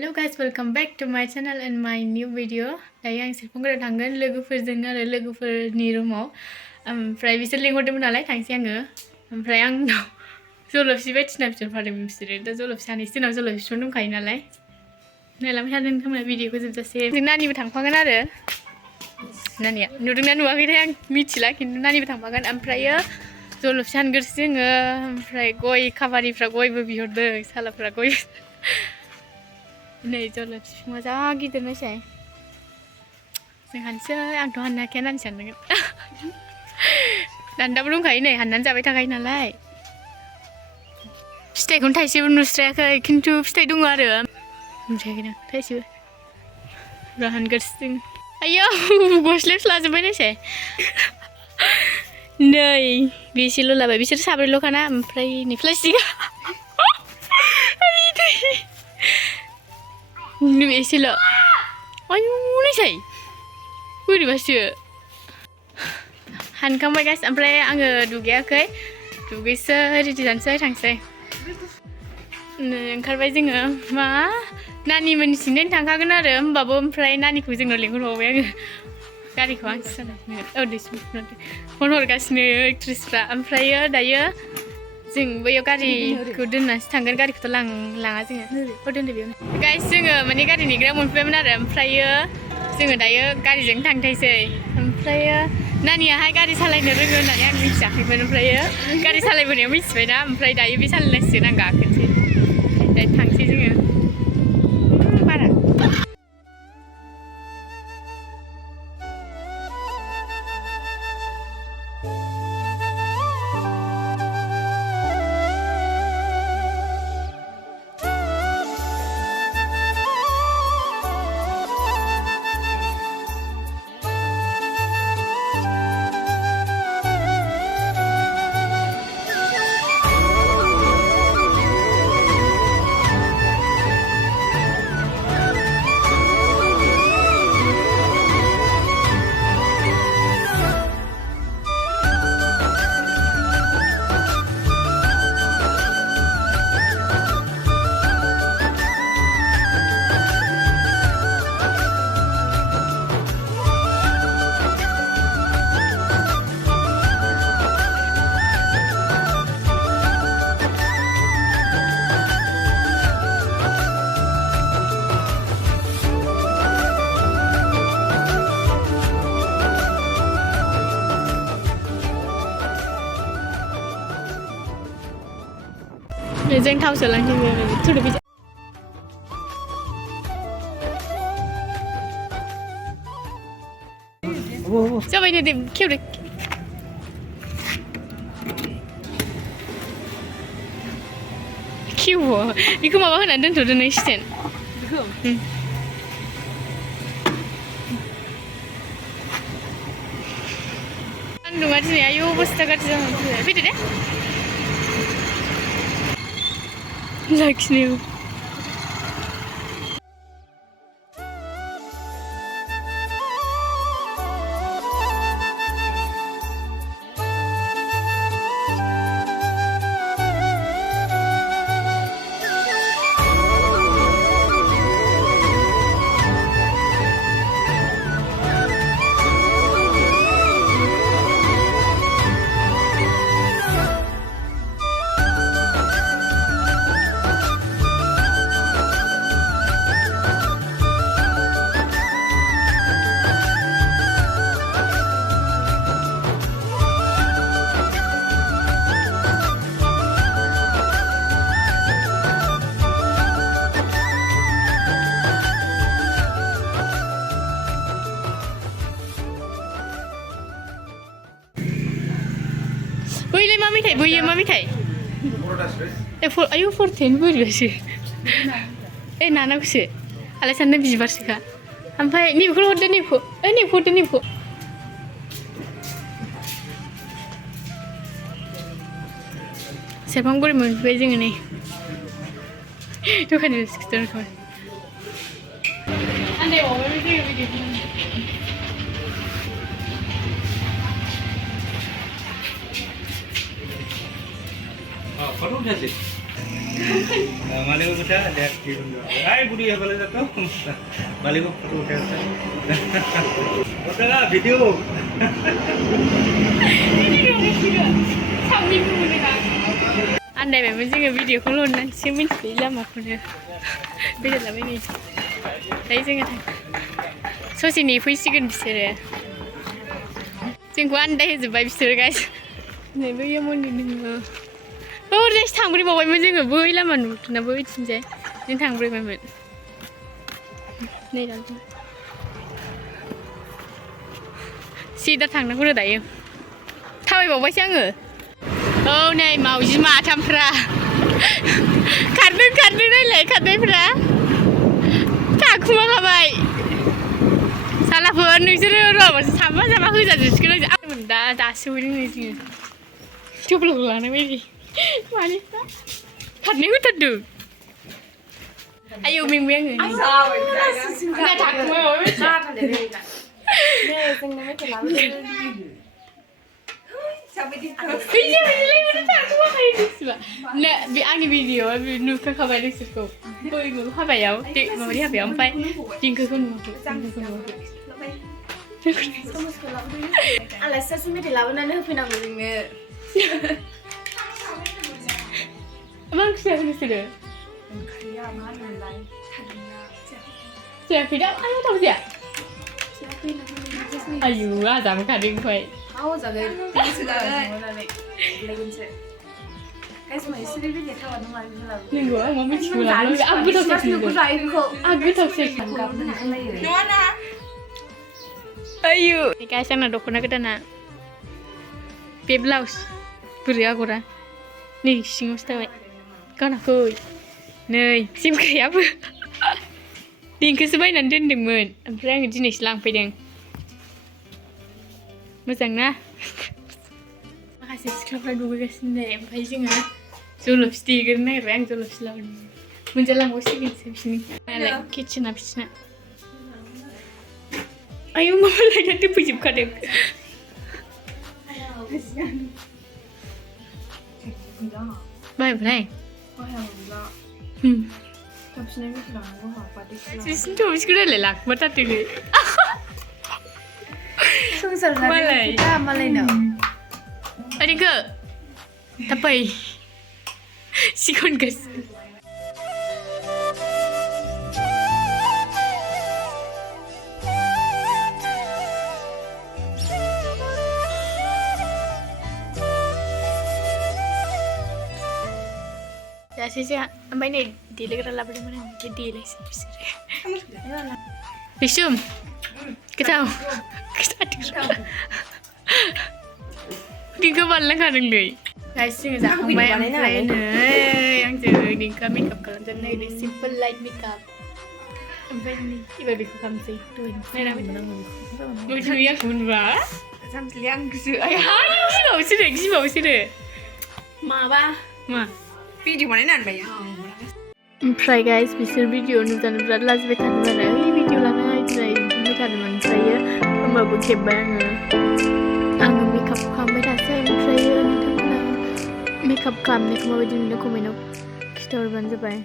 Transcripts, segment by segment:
Hello guys, welcome back to my channel and my new video. दायो आं सेरफांगुरियाव थांगोन लोगोफोरजों आरो लोगोफोरनि रुमाव ओमफ्राय बिसोर लिंहरदोंमोन नालाय थांसै आङो ओमफ्राय आंनाव जलफि बायदिसिना बिहरफादों बिसोरो दा जलफि सानैसो जोंनाव जलफि बिफां दंखायो नालाय नायलांबाय थादों नोंथांमोना भिडिअखौ जोबजासे जों नानिबो थांफागोन आरो नानिया नुदोंना नुवाखैथाय आं मिथिला खिन्थु नानिबो थांफागोन ओमफ्रायो जलफि सानग्रोसै जोङो ओमफ्राय गय खाबारिफ्रा गयबो बिहरदों सालाफ्रा गय नै जलफि बिफाङा जा गिदिर नायसाय जों हानसै आंथ' हाननो हाखाया नानि सानदोंमोन दान्दाबो दंखायो नै हाननानै जाबाय थाखायो नालाय फिथाइखौनो थाइसेबो नुस्रायाखै खिन्थु फिथाइ दङ आरो नुस्रायाखैना थाइसेबो र' हानग्रोसै जों आयौ गस्लायावसो लाजोब्बाय नायसाय नै बेसेल' लाबाय बिसोर साब्रैल'खाना ओमफ्राय नै प्लास्टिकआ एसेल' आयु नायसाय बोरैबासो हानखांबाय गास ओमफ्राय आङो दुगैयाखै दुगैसै रेडि जानोसै थांसै ओंखारबाय जोङो मा नानि मोननिसिम थांखागोन आरो होमबाबो ओमफ्राय नानिखौ जोंनाव लिंहरबावबाय आङो गारिखौ आंसो सालायगासिनो दैसिम फन हरगासिनो एक्ट्रेसफ्रा ओमफ्रायो दायो जों बैयाव गारिखौ दोननासो थांगोन गारिखौथ' लाङा जोङो दोनदो बेयावनो गाइस जोङो माने गारि नेग्रायाव मोनफैबायमोन आरो ओमफ्रायो जोङो दायो गारिजों थांथायसै ओमफ्रायो नानियाहाय गारि सालायनो रोङो होननानै आं मिथियाखैमोन ओमफ्रायो गारि सालायबोनायाव मिथिबायना ओमफ्राय दायो बे सालायनांसिगोन आं गाखोनोसै दायो थांसै जोङो बारा जों थाव सोलांसै थुदो बिजा जाबायनो दे खेवदो खेवो बेखौ माबा होनानै दोनथ'दो नों स्टेन्ड सान्दुङा दिनै आयौ अबस्था गाज्रि जानानै फैदो दे लाखिनो बैलाय मा मेथाइ बैयो मा मेथाइ आयौ फरथेन बोरैबासो नानाखौसो आलाय साननो बिबारसोखा ओमफ्राय नैबेखौल' हरदो नैबेखौ नैबेखौ हरदो नैबेखौ सेरफांगुरि मोनफैबाय जोङो नै दखाननि खिथाहरखाबाय आन्दायबावबाय जोङो भिडिअ फटो उठाइছে मालिक को उठा देख की आई बुढ़ी है बोले तो मालिक को फोटो उठा उठा video Andai memang jangan video kalau nanti saya minta lama pun ya. Beda lah ini. Tapi jangan. So sini puisi kan bisa ya. Jangan andai sebab bisa guys. Nih bagi mau ni. Oh dah thang beri bawa macam jangan beri lama nu. Nak beri cincai. Ni thang beri macam. Ni dah. Sida thang nak kuda dah ya. Tahu bawa siapa? Oh này màu gì mà tham phra khát nước đây lại khát đây phra thà không có vậy sao là vừaนึกจะเรื่องrồi màทำว่าจะมาคือจะจะก็เลยจะเหมือนด่าช่วยนี่จริงชุบหลงหลังนะไม่ดีมาดิขดนี้ก็ตัดดูอายุมิ่งเวียงเลยนี่น่าถักมือไม่ใช่เนี่ยจริงไม่เป็นไรVideo ini mana tak aku pakai ni sebab nak biar video nu kan kau balik suka. Boleh gua apa ya? Tik mau dia apa yang pai? Tinggal kan mau. Alah saya sih mesti lawan anda pun nak beringe. Abang siapa ni sudah? Kaya mana lagi? Siapa dah? Ayo tahu siapa? Ayu, ada macam kadang kau. Aku jaga, lagi je. Guys, mai sini dia tahu nama dia lah. Ni gua mau bincang lah. Aku tahu siapa. Aku tahu siapa. Mana? Ayu. Ni guys, anak dokona kita nak. Pay blouse. Beri aku dah. Ni singo setawa. Kau nak koi. Nih, sim kaya apa? Tinggal sebaik nanti dengan. Ampai yang jenis lang pedang. Macam na. Makasih sekarang dulu guys ni. Ampai jangan. Jollof stiker ni rank jollof selalu. Menjelang musim ini sini. Nak kitchen habis nak. Ayo mama lagi nanti pijip kadang. Bye bye. Tapi sini mesti lawan gua apa dia? Sisi tu habis kena lelak. Mata tinggi. Sungsar lagi kita malai nak. Ada ke? Tapi sikon guys. Jadi sih, ambil ni deal kerana lapar mana? Deal lah sih. Isum, kita ada. Dingka malah kan ni. Guys, ni dah ambil yang je dingka makeup kalau jadi ni simple light makeup. Ambil ni, ibu beli kamu sih. Tuh, ni dah betul. Lucu ya kun ba? Sampai liang kesu. Ayah, sini bawa sini. Ma. Video mana nak bayar? Try guys, bisa video ni jangan berat lah sebab tadi mana ini video lana itu lah ini tadi mana saya membawa kmbai angin makeup kami dah saya saya ni tak nak makeup kami ni kemana jadi nak komen kita orang jabai.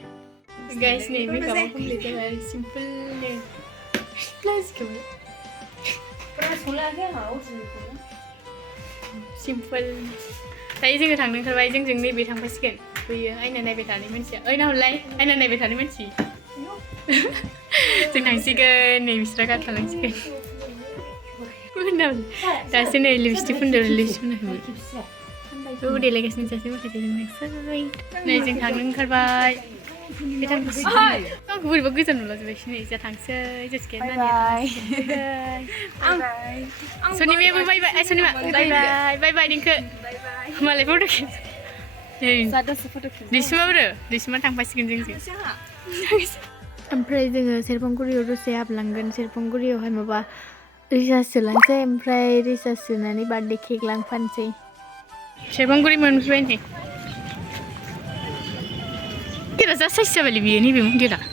Guys ni makeup aku beli je simple ni. Plus kau. Pernah sekolah ke mau Simple. Saya juga thằngนึงทำไมจึงนี่ไปทางไปสแกนไปไอ้นั่นในไปทางนี้มันเสียไนั่นไรไอ้นั่นในไปทางนี้มันฉีจึงทางสแกนนี่มิสระกัดทางสแกนมันนั่นแต่สิ่งนี้ลิปสติกมันเดือดลิปมันเหรอดูดีเลยกันสิจะสิ่งว่าใครจะยังไงสักในจึงทางนึงขึ้นไปไปทางไปสแกนต้องพูดว่ากูจะหนุนเราจะไปที่นี่จะทางเซอร์จะสแกนนั่นเนี่ยส่วนนี้ไม่บายไอ้ส่วนนี้มาบายดิ้งคือMalay foto kan? Sada foto kan? Di semua tang pasti kan jengsi. Ampai dengan Serfanguriyao tu siap langgan Serfanguriyao hai maba research lang saya ampai research nani birthday cake lang fan saya. Serfanguriyao mana musuh ni? Kita rasa saya beli biar ni biar dia dah.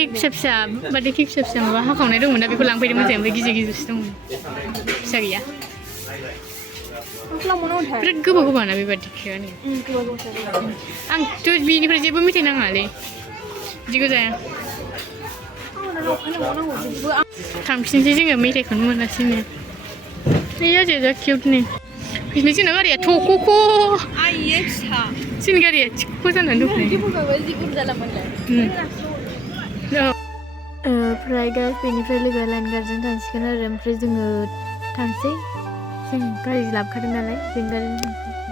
Cake फिसा birthday cake फिसा माबा हाखावनाय दंमोन ना बेखौ लांफैदोंमोन जों ओमफ्राय गिदिरसो दंमोन फिसा गैया बिराद गोबाव ना बे बार्थडे केकआनो आंथ' बिनिफ्राय जेबो मेथाइ नाङालै बिदिखौ जाया थांफिनसै जोङो मेथाइखौनो मोनासैनो ओइया जा किउटनो बिदिनो जोंना गारिया थख'ख' जोंनि गारिया थिख' जानानै दंखायो ओमफ्राय गाइस बेनिफ्राय लोगोआ लाइन गार्डजों थांसिगोन आरो ओमफ्राय जोङो थांसै जों गारि लाबोखादों नालाय जों गारिजों थांसै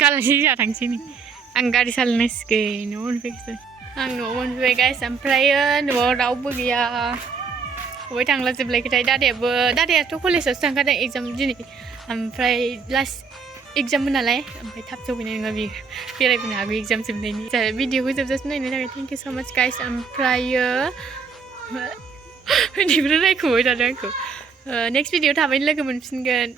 गालासि जोंहा थांसै नै आं गारि सालायनांसिगोन न'आव मोनफैगोन आं न'आव मोनफैबाय गाइस ओमफ्रायो न'आव रावबो गैया बबेहाय थांला जोबलायखोथाय दादायाथ' कलेजावसो थांखादों एग्जाम दिनै ओमफ्राय लास्ट एग्जाममोन नालाय ओमफ्राय थाब सफैनाय नङा बियो बेरायबोनो हागौ एग्जाम जोबनायनि भिडिअखौ जोबजासिम नायनो थाखाय थेंक इउ स' माच गाइस ओमफ्रायो उन्दैफ्रा रायखुबाय थादों आंखौ नेक्स्ट भिडिअ थाबैनो लोगो मोनफिनगोन